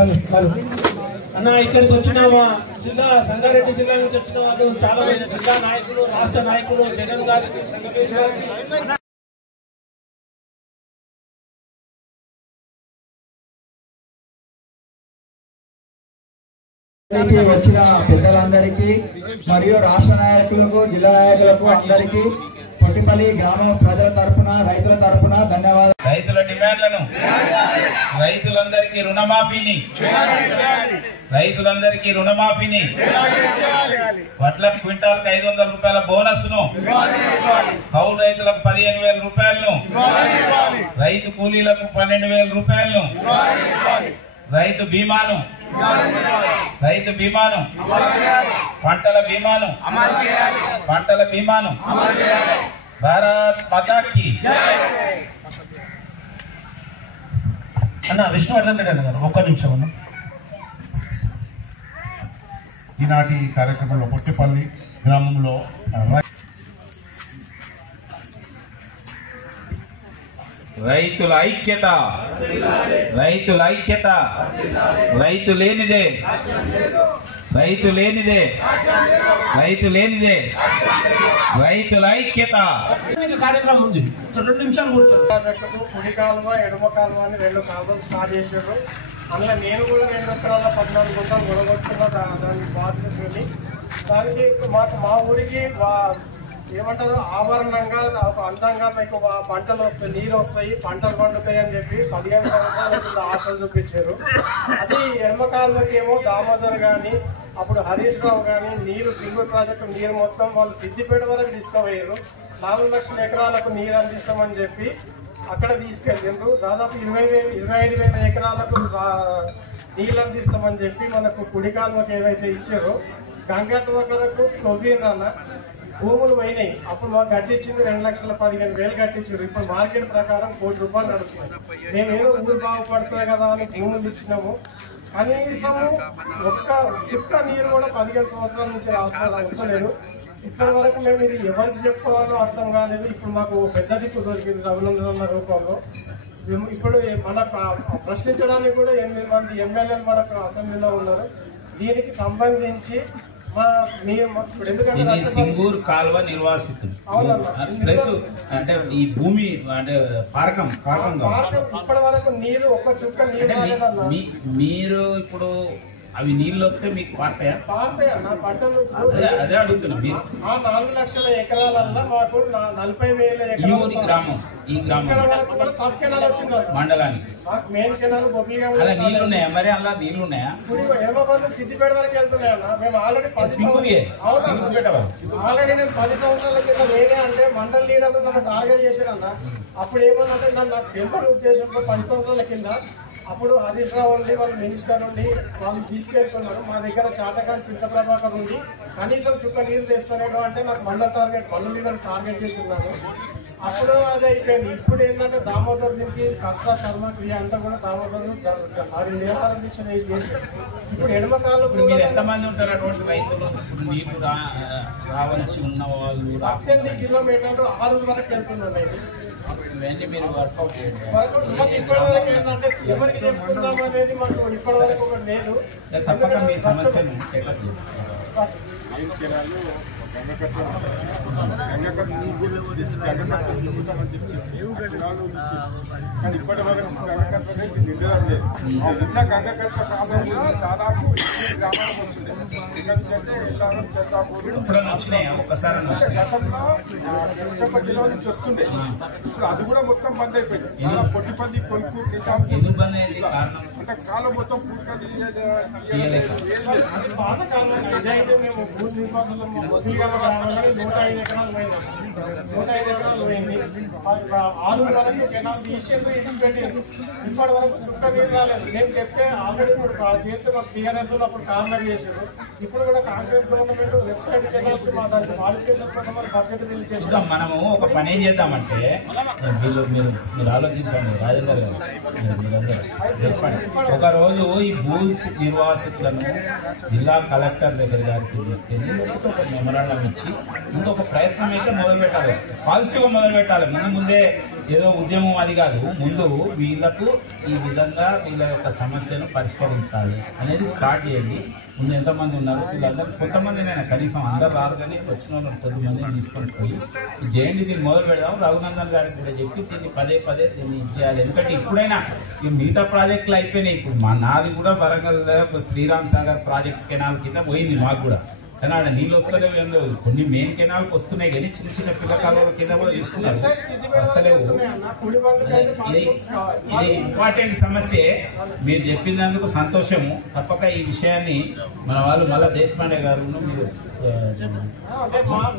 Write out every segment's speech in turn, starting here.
అన్న ఇక్కడికి వచ్చిన జిల్లా సంగారెడ్డి జిల్లా నుంచి వచ్చిన వాళ్ళు చాలా మంది జిల్లా నాయకులు, రాష్ట్ర నాయకులు, జగన్ గారికి, సంగమేష్ గారికి, వచ్చిన పెద్దలందరికీ మరియు రాష్ట్ర నాయకులకు, జిల్లా నాయకులకు అందరికీ పొట్టిపల్లి గ్రామ ప్రజల తరఫున, రైతుల తరఫున ధన్యవాదాలు. రైతుల డిమాండ్లను, రైతులందరికీ రుణమాఫీని, రైతులందరికీ రుణమాఫీని, వడ్ల క్వింటాల్కి 500 రూపాయల బోనస్ ను, కౌలు రైతులకు 15,000 రూపాయలను, రైతు కూలీలకు 12,000 రూపాయలను, రైతు బీమాను, పంటల బీమాను భారత్ మాతాకి. అన్న విష్ణువర్ధన్ రెడ్డి గారు ఒక్క నిమిషం అన్న. ఈనాటి కార్యక్రమంలో పొట్టిపల్లి గ్రామంలో రైతుల ఐక్యత, రైతుల ఐక్యత, రైతు లేనిదే, రైతు లేనిదే, రైతు లేనిదే, రైతుల ఐక్యత. కార్యక్రమం ఉంది, 2 నిమిషాలు కూర్చోండి. కుడి కాలువ, ఎడమ కాలువ అని 2 కాలువలు స్టార్ట్ చేశారు. అందులో నేను కూడా 2 ఎకరాల 14 గుంటలు గొడగొట్టుకున్న దాన్ని బాధ్యతని. దానికి మాకు మా ఊరికి ఏమంటారు ఆభరణంగా ఒక అందంగా మీకు పంటలు వస్తాయి, నీరు వస్తాయి, పంటలు పండుతాయి అని చెప్పి 15 సంవత్సరాల కింద ఆశలు చూపించారు. అది ఎడమ కాలువకి ఏమో దామోదర్ కానీ, అప్పుడు హరీష్ రావు కానీ నీరు సింగూరు ప్రాజెక్టు నీరు మొత్తం వాళ్ళు సిద్దిపేట వరకు తీసుకుపోయారు. 4 లక్షల ఎకరాలకు నీరు అందిస్తామని చెప్పి అక్కడ తీసుకెళ్ళిండ్రు. దాదాపు 25,000 ఎకరాలకు నీళ్ళు అందిస్తామని చెప్పి మనకు కుడి కాలువకి ఏదైతే ఇచ్చారో గంగత వరకు తొవ్విండ్రన్న భూములు పోయినాయి. అప్పుడు మాకు కట్టించింది 2,15,000 కట్టించారు. ఇప్పుడు మార్కెట్ ప్రకారం ₹1 కోటి నడుస్తున్నాయి. మేము ఏదో ఊరు బాగుపడుతుంది కదా అని భూములు ఇచ్చినాము. కనీసము ఒక్క చుక్క నీరు కూడా 15 సంవత్సరాల నుంచి వస్తలేదు. ఇప్పటి వరకు మేము ఇది ఎవరికి చెప్పుకోవాలో అర్థం కాలేదు. ఇప్పుడు మాకు పెద్ద దిక్కు దొరికింది రఘునందన రూపంలో. ఇప్పుడు మన ప్రశ్నించడానికి కూడా 8 మంది ఎమ్మెల్యేలు మనకు అసెంబ్లీలో ఉన్నారు. దీనికి సంబంధించి సింగూరు కాల్వ నిర్వాసితులు ప్లస్ అంటే ఈ భూమి అంటే పారకం ఇప్పటి వరకు నీరు ఒక్క చుక్క నీరు మీరు ఇప్పుడు అవి నీళ్ళు వస్తే మీకు పారుతాయా అన్న పంటలు? అదే అడుగుతున్నా. మీరు 4 లక్షల ఎకరాలల్లో మాకు 40,000 ఎకరాలు ఈ గ్రామం సబ్ కెనాల్ వచ్చింది మండలానికి. మాకు మెయిన్ కెనాల్ అలా నీళ్లు ఉన్నాయా? మరి అలా నీళ్లు ఉన్నాయా? హేమబంధు సిద్దిపేట వరకు వెళ్తున్నాయన్న. మేము ఆల్రెడీ 10 సంవత్సరాల కింద వేరే అంటే మండలి లీడర్లు నన్ను టార్గెట్ చేశారన్న. అప్పుడు ఏమన్నంటే నాకు తెలియని ఉద్దేశంతో 10 సంవత్సరాల కింద అప్పుడు హరీష్ రావు ఉండి వాళ్ళు మినిస్టర్ ఉండి వాళ్ళు తీసుకెళ్తున్నారు. మా దగ్గర చాతకాని చింత ప్రభాకర్ ఉండి కనీసం చుక్క నీళ్ళు తెస్తానేడు అంటే నాకు మండలి లీడర్ టార్గెట్ చేస్తున్నారు. అప్పుడు అదే అయిపోయింది. ఇప్పుడు ఏంటంటే దామోదర్ నుంచి కర్త కర్మ క్రియ అంతా కూడా దామోదర్ నిరాహారం దీక్ష చేసి ఇప్పుడు ఎడమ కాలం. మీరు ఎంతమంది ఉంటారు అటువంటి రైతులు? నీళ్లు రావాల్సి ఉన్న వాళ్ళు 18 కిలోమీటర్లు 6 వరకు వెళ్తున్నాయి. ఇవన్నీ మీరు వర్కౌట్ చేయండి. ఇప్పటి వరకు ఏంటంటే ఎవరికి చెప్పుకుందాం అనేది మాకు ఇప్పటి వరకు ఒకటి లేదు. తప్పక మీ సమస్యను ఇప్పటి వరకు దాదాపు గ్రామాలకు వస్తుంది. గతంలో జిల్లా నుంచి వస్తుండే, ఇప్పుడు అది కూడా మొత్తం బంద్ అయిపోయింది. పొట్టిపల్లి కొలుపు అంటే కాలం మొత్తం పూర్తిగా మేము భూమి నివాసులు 105 ఎకరాలు పోయింది. 105 ఎకరాలు పోయింది. 6 వరకు కెనాల్ తీసేసి ఇంటికి పెట్టింది. ఇప్పటి వరకు చుక్క నీళ్ళు రాలేదు. నేను చెప్తే ఆల్రెడీ ఇప్పుడు చేస్తే మాకు టీఆర్ఎస్ అప్పుడు కాంగ్రెస్ చేశారు. ఇప్పుడు కూడా కాంగ్రెస్ గవర్నమెంట్ వెబ్సైట్ కెనాల్స్ మా దానికి మాలికేషన్ కోసం బడ్జెట్ రిలీజ్ చేస్తాం. మనము ఒక పని ఏం చేద్దామంటే మీరు ఆలోచించండి రాజేందర్ గారు, మీరందరూ చెప్పండి. ఒకరోజు ఈ భూ నిర్వాసితులను జిల్లా కలెక్టర్ దగ్గర గారికి తీసుకెళ్ళి ఒక మెమరాండం ఇచ్చి ముందు ఒక ప్రయత్నం అయితే మొదలు పెట్టాలి. పాజిటివ్గా మొదలు పెట్టాలి. ముందే ఏదో ఉద్యమం అది కాదు, ముందు వీళ్ళకు ఈ విధంగా వీళ్ళ యొక్క సమస్యను పరిష్కరించాలి అనేది స్టార్ట్ చేయండి. ముందు ఎంతమంది ఉన్నారు వీళ్ళందరూ, కొంతమందినైనా కనీసం అందరు రాదు కానీ వచ్చిన వాళ్ళు కొద్దిమందిని తీసుకొని పోయి చేయండి. దీన్ని మొదలు పెడదాం. రఘునందన్ గారికి కూడా చెప్పి దీన్ని పదే దీన్ని చేయాలి. ఎందుకంటే ఇప్పుడైనా ఈ మిగతా ప్రాజెక్టులు అయిపోయినాయి. ఇప్పుడు నాది కూడా వరంగల్ శ్రీరామ్ సాగర్ ప్రాజెక్ట్ కెనాల్ కింద పోయింది మాకు కూడా, కానీ ఆడ నీళ్ళు వస్తలేవు, ఏం లేవు. కొన్ని మెయిన్ కెనాల్కి వస్తున్నాయి కానీ చిన్న చిన్న పిల్లకాల కింద కూడా తీసుకున్నారు, వస్తలేవు. ఇది ఇంపార్టెంట్ సమస్య. మీరు చెప్పినందుకు సంతోషము. తప్పక ఈ విషయాన్ని మన వాళ్ళు మళ్ళా దేశపాండే గారు మీరు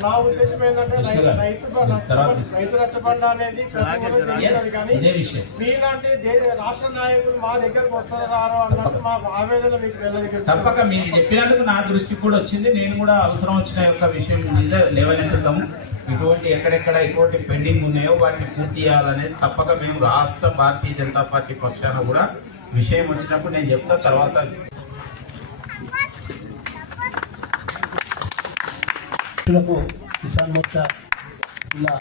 నా ఉద్దేశం ఏంటంటే రైతు రచ్చబండ అనేది ఇదే విషయం. మీలాంటి రాష్ట్ర నాయకులు మా దగ్గరకు వస్తారో అన్నట్టు మా ఆవేదన మీకు వెళ్ళదు. తప్పక మీరు చెప్పినందుకు నా దృష్టికి కూడా వచ్చింది. నేను కూడా అవసరం వచ్చిన యొక్క విషయం మీద లేవనెత్తుతాము. ఇటువంటి ఎక్కడెక్కడ ఎటువంటి పెండింగ్ ఉన్నాయో వాటిని పూర్తి చేయాలనేది తప్పక మేము రాష్ట్ర భారతీయ జనతా పార్టీ పక్షాన కూడా విషయం వచ్చినప్పుడు నేను చెప్తా. తర్వాత కిసాన్ మోర్చా జిల్లా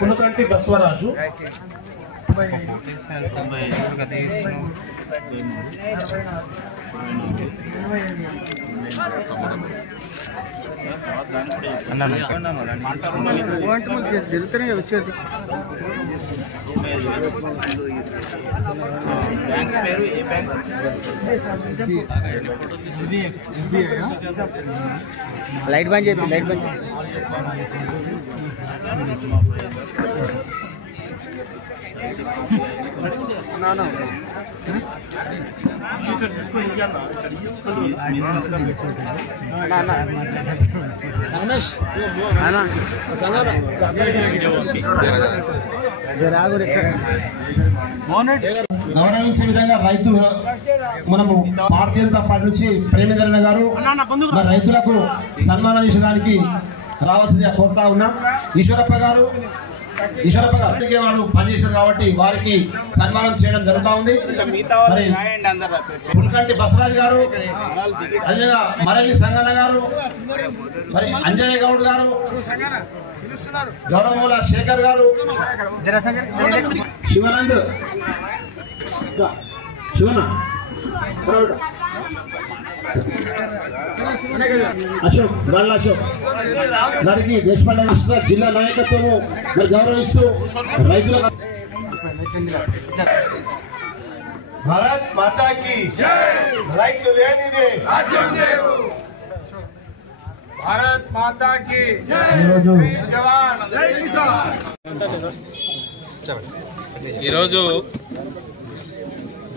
పునకంటి బస్వరాజు జరుగుతూనే వచ్చేది. బ్యాంక్ పేరు ఏ బ్యాంక్? లైట్ బంద్ చెప్పి లైట్ బంద్ గౌరవించే విధంగా రైతు మనము భారతీయ జనతా పార్టీ నుంచి ప్రేమేంద్రన్న గారు మరి రైతులకు సన్మానం చేసేదానికి రావాల్సిందిగా కోరుతా ఉన్నాం. ఈశ్వరప్ప గారు వారు పనిచేశారు కాబట్టి వారికి సన్మానం చేయడం జరుగుతూ ఉంది. పునకంటి బసవరాజు గారు, అదేవిధంగా మరలి సంగన్న గారు, మరి అంజయ్య గౌడ్ గారు, గౌరవమూల శేఖర్ గారు, శివానంద్ అశోక్ గళ్ళ అశోక్ గారికి దేశపాండే జిల్లా నాయకత్వము మరి గౌరవిస్తూ రైతుల భారత్ మాతాకి రైతు లేనిదే భారత్ మాతాకి ఈరోజు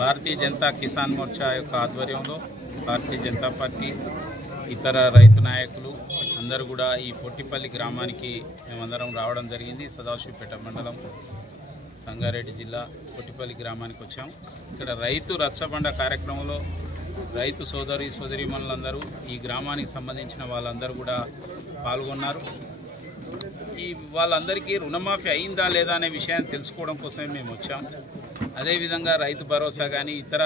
భారతీయ జనతా కిసాన్ మోర్చా యొక్క ఆధ్వర్యంలో భారతీయ జనతా పార్టీ ఇతర రైతు నాయకులు అందరూ కూడా ఈ పొట్టిపల్లి గ్రామానికి మేమందరం రావడం జరిగింది. సదాశివపేట మండలం సంగారెడ్డి జిల్లా పొట్టిపల్లి గ్రామానికి వచ్చాం. ఇక్కడ రైతు రచ్చబండ కార్యక్రమంలో రైతు సోదరీమణులందరూ ఈ గ్రామానికి సంబంధించిన వాళ్ళందరూ కూడా పాల్గొన్నారు. ఈ వాళ్ళందరికీ రుణమాఫీ అయిందా లేదా అనే విషయాన్ని తెలుసుకోవడం కోసమే మేము వచ్చాం. అదేవిధంగా రైతు భరోసా కానీ ఇతర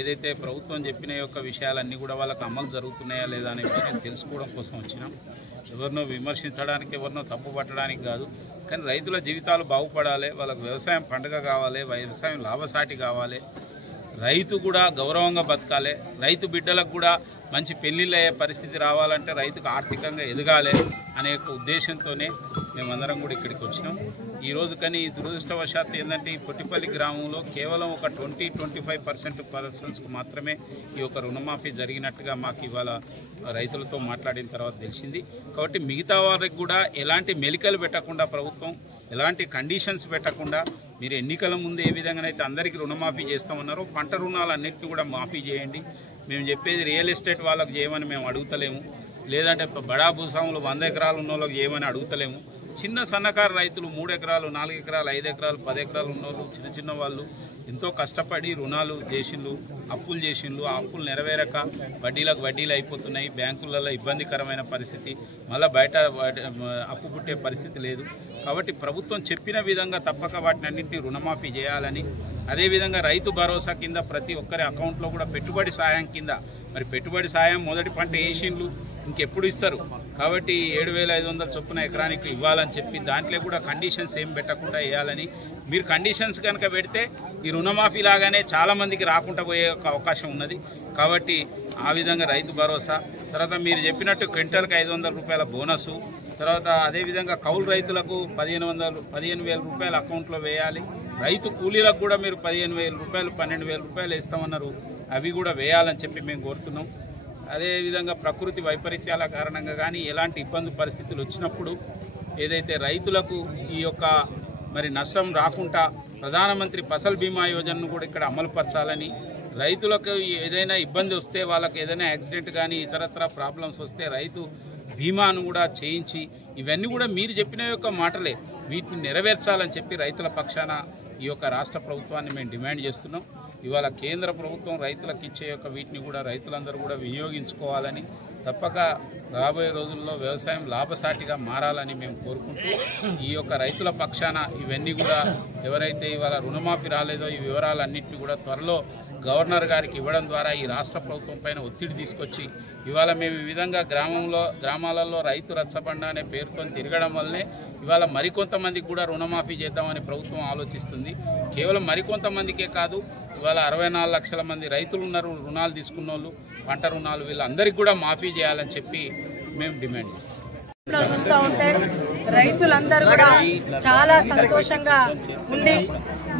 ఏదైతే ప్రభుత్వం చెప్పిన యొక్క విషయాలన్నీ కూడా వాళ్ళకు అమలు జరుగుతున్నాయా లేదా అనే విషయాన్ని తెలుసుకోవడం కోసం వచ్చినాం. ఎవరినో విమర్శించడానికి, ఎవరినో తప్పు పట్టడానికి కాదు, కానీ రైతుల జీవితాలు బాగుపడాలి, వాళ్ళకు వ్యవసాయం పండుగ కావాలి, వ్యవసాయం లాభసాటి కావాలి, రైతు కూడా గౌరవంగా బతకాలి, రైతు బిడ్డలకు కూడా మంచి పెళ్లిళ్ళు అయ్యే పరిస్థితి రావాలంటే రైతుకు ఆర్థికంగా ఎదగాలి అనే ఉద్దేశంతోనే మేమందరం కూడా ఇక్కడికి వచ్చినాం. ఈరోజు కానీ దురదృష్టవశాత్తు ఏంటంటే ఈ పొట్టిపల్లి గ్రామంలో కేవలం ఒక 20-25% మాత్రమే ఈ యొక్క రుణమాఫీ జరిగినట్టుగా మాకు ఇవాళ రైతులతో మాట్లాడిన తర్వాత తెలిసింది. కాబట్టి మిగతా వారికి కూడా ఎలాంటి మెలికలు పెట్టకుండా ప్రభుత్వం ఎలాంటి కండిషన్స్ పెట్టకుండా మీరు ఎన్నికల ముందు ఏ విధంగానైతే అందరికీ రుణమాఫీ చేస్తామన్నారో పంట రుణాలన్నింటినీ కూడా మాఫీ చేయండి. మేము చెప్పేది రియల్ ఎస్టేట్ వాళ్ళకు చేయమని మేము అడుగుతలేము, లేదంటే బడా భూస్వాములు 100 ఎకరాలు ఉన్న వాళ్ళకి చేయమని అడుగుతలేము. చిన్న సన్నకారు రైతులు 3 ఎకరాలు, 4 ఎకరాలు, 5 ఎకరాలు, 10 ఎకరాలు ఉన్నోళ్ళు, చిన్న వాళ్ళు ఎంతో కష్టపడి రుణాలు చేసిండ్రు, అప్పులు చేసిండ్రు. ఆ అప్పులు నెరవేరక వడ్డీలకు వడ్డీలు అయిపోతున్నాయి. బ్యాంకులలో ఇబ్బందికరమైన పరిస్థితి, మళ్ళీ బయట అప్పు పుట్టే పరిస్థితి లేదు. కాబట్టి ప్రభుత్వం చెప్పిన విధంగా తప్పక వాటిని అన్నింటినీ రుణమాఫీ చేయాలని, అదేవిధంగా రైతు భరోసా కింద ప్రతి ఒక్కరి అకౌంట్లో కూడా పెట్టుబడి సాయం కింద, మరి పెట్టుబడి సాయం మొదటి పంట వేసిండ్లు ఇంకెప్పుడు ఇస్తారు కాబట్టి 7,500 చొప్పున ఎకరానికి ఇవ్వాలని చెప్పి దాంట్లో కూడా కండిషన్స్ ఏం పెట్టకుండా వేయాలని. మీరు కండిషన్స్ కనుక పెడితే ఈ రుణమాఫీ లాగానే చాలామందికి రాకుండా పోయే అవకాశం ఉన్నది. కాబట్టి ఆ విధంగా రైతు భరోసా, తర్వాత మీరు చెప్పినట్టు క్వింటల్కి 500 రూపాయల బోనసు, తర్వాత అదేవిధంగా కౌలు రైతులకు 15,000 రూపాయలు అకౌంట్లో వేయాలి. రైతు కూలీలకు కూడా మీరు 15,000 రూపాయలు 12,000 రూపాయలు వేస్తామన్నారు, అవి కూడా వేయాలని చెప్పి మేము కోరుతున్నాం. అదేవిధంగా ప్రకృతి వైపరీత్యాల కారణంగా కానీ ఎలాంటి ఇబ్బంది పరిస్థితులు వచ్చినప్పుడు ఏదైతే రైతులకు ఈ యొక్క మరి నష్టం రాకుండా ప్రధానమంత్రి ఫసల్ బీమా యోజనను కూడా ఇక్కడ అమలుపరచాలని, రైతులకు ఏదైనా ఇబ్బంది వస్తే వాళ్ళకి ఏదైనా యాక్సిడెంట్ కానీ ఇతరత్ర ప్రాబ్లమ్స్ వస్తే రైతు బీమాను కూడా చేయించి, ఇవన్నీ కూడా మీరు చెప్పిన యొక్క మాటలే, వీటిని నెరవేర్చాలని చెప్పి రైతుల పక్షాన ఈ యొక్క రాష్ట్ర ప్రభుత్వాన్ని మేము డిమాండ్ చేస్తున్నాం. ఇవాళ కేంద్ర ప్రభుత్వం రైతులకు ఇచ్చే యొక్క వీటిని కూడా రైతులందరూ కూడా వినియోగించుకోవాలని, తప్పక రాబోయే రోజుల్లో వ్యవసాయం లాభసాటిగా మారాలని మేము కోరుకుంటూ ఈ యొక్క రైతుల పక్షాన ఇవన్నీ కూడా ఎవరైతే ఇవాళ రుణమాఫీ రాలేదో ఈ వివరాలన్నింటినీ కూడా త్వరలో గవర్నర్ గారికి ఇవ్వడం ద్వారా ఈ రాష్ట్ర ప్రభుత్వం పైన ఒత్తిడి తీసుకొచ్చి ఇవాళ మేము ఈ విధంగా గ్రామాలలో రైతు రచ్చబండ అనే పేరుతో తిరగడం వల్లనే ఇవాళ మరికొంతమందికి కూడా రుణమాఫీ చేద్దామని ప్రభుత్వం ఆలోచిస్తుంది. కేవలం మరికొంతమందికే కాదు, ఇవాళ 64 లక్షల మంది రైతులు ఉన్నారు రుణాలు తీసుకున్న వాళ్ళు, పంట రుణాలు, వీళ్ళందరికీ కూడా మాఫీ చేయాలని చెప్పి మేము డిమాండ్ చేస్తాం. చూస్తూ ఉంటే రైతులందరూ కూడా చాలా సంతోషంగా ఉండి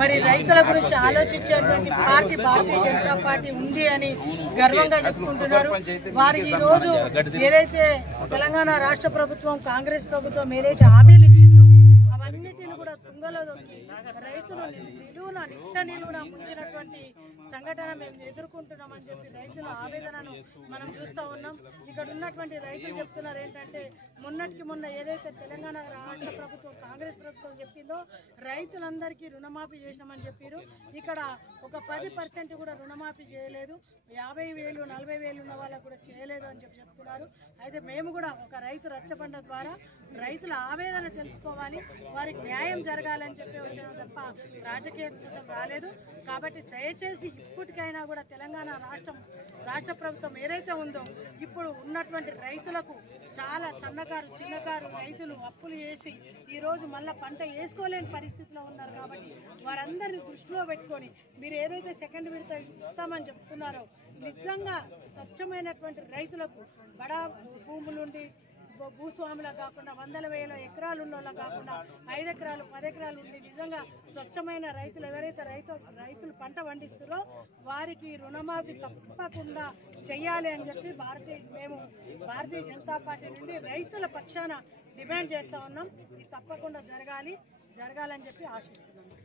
మరి రైతుల గురించి ఆలోచించేటువంటి పార్టీ భారతీయ జనతా పార్టీ ఉంది అని గర్వంగా చెప్పుకుంటున్నారు. వారికి ఈ రోజు ఏదైతే తెలంగాణ రాష్ట్ర ప్రభుత్వం కాంగ్రెస్ ప్రభుత్వం ఏదైతే హామీలు ఇచ్చిందో అవన్నిటిని కూడా తుంగలో దొక్కి రైతులు నిలువున ముంచినటువంటి సంఘటన మేము ఎదుర్కొంటున్నామని చెప్పి రైతుల ఆవేదనను మనం చూస్తూ ఉన్నాం. ఇక్కడ ఉన్నటువంటి రైతులు చెప్తున్నారు ఏంటంటే మొన్నటికి మొన్న ఏదైతే తెలంగాణ రాష్ట్ర ప్రభుత్వం కాంగ్రెస్ ప్రభుత్వం చెప్పిందో రైతులందరికీ రుణమాఫీ చేసినామని చెప్పారు. ఇక్కడ ఒక 10% కూడా రుణమాఫీ చేయలేదు, 50,000 40,000 ఉన్న వాళ్ళకు కూడా చేయలేదు అని చెప్పి చెప్తున్నారు. అయితే మేము కూడా ఒక రైతు రచ్చబండ ద్వారా రైతుల ఆవేదన తెలుసుకోవాలి, వారికి న్యాయం జరగాలని చెప్పి వచ్చిన తప్ప రాజకీయ కోసం రాలేదు. కాబట్టి దయచేసి ఇప్పటికైనా కూడా తెలంగాణ రాష్ట్ర ప్రభుత్వం ఏదైతే ఉందో ఇప్పుడు ఉన్నటువంటి రైతులకు చాలా చిన్నకారు రైతులు అప్పులు చేసి ఈరోజు మళ్ళీ పంట వేసుకోలేని పరిస్థితిలో ఉన్నారు. కాబట్టి వారందరినీ దృష్టిలో పెట్టుకొని మీరు ఏదైతే సెకండ్ విడత ఇస్తామని చెప్తున్నారో నిజంగా స్వచ్ఛమైనటువంటి రైతులకు బడా భూములుండి భూస్వాములకు కాకుండా 100,000 ఎకరాలు ఉన్న వాళ్ళకి కాకుండా 5 ఎకరాలు 10 ఎకరాలు ఉండి నిజంగా స్వచ్ఛమైన రైతులు ఎవరైతే రైతులు పంట పండిస్తారో వారికి రుణమాఫీ తప్పకుండా చెయ్యాలి అని చెప్పి మేము భారతీయ జనతా పార్టీ నుండి రైతుల పక్షాన డిమాండ్ చేస్తా ఉన్నాం. ఇది తప్పకుండా జరగాలని చెప్పి ఆశిస్తున్నాం.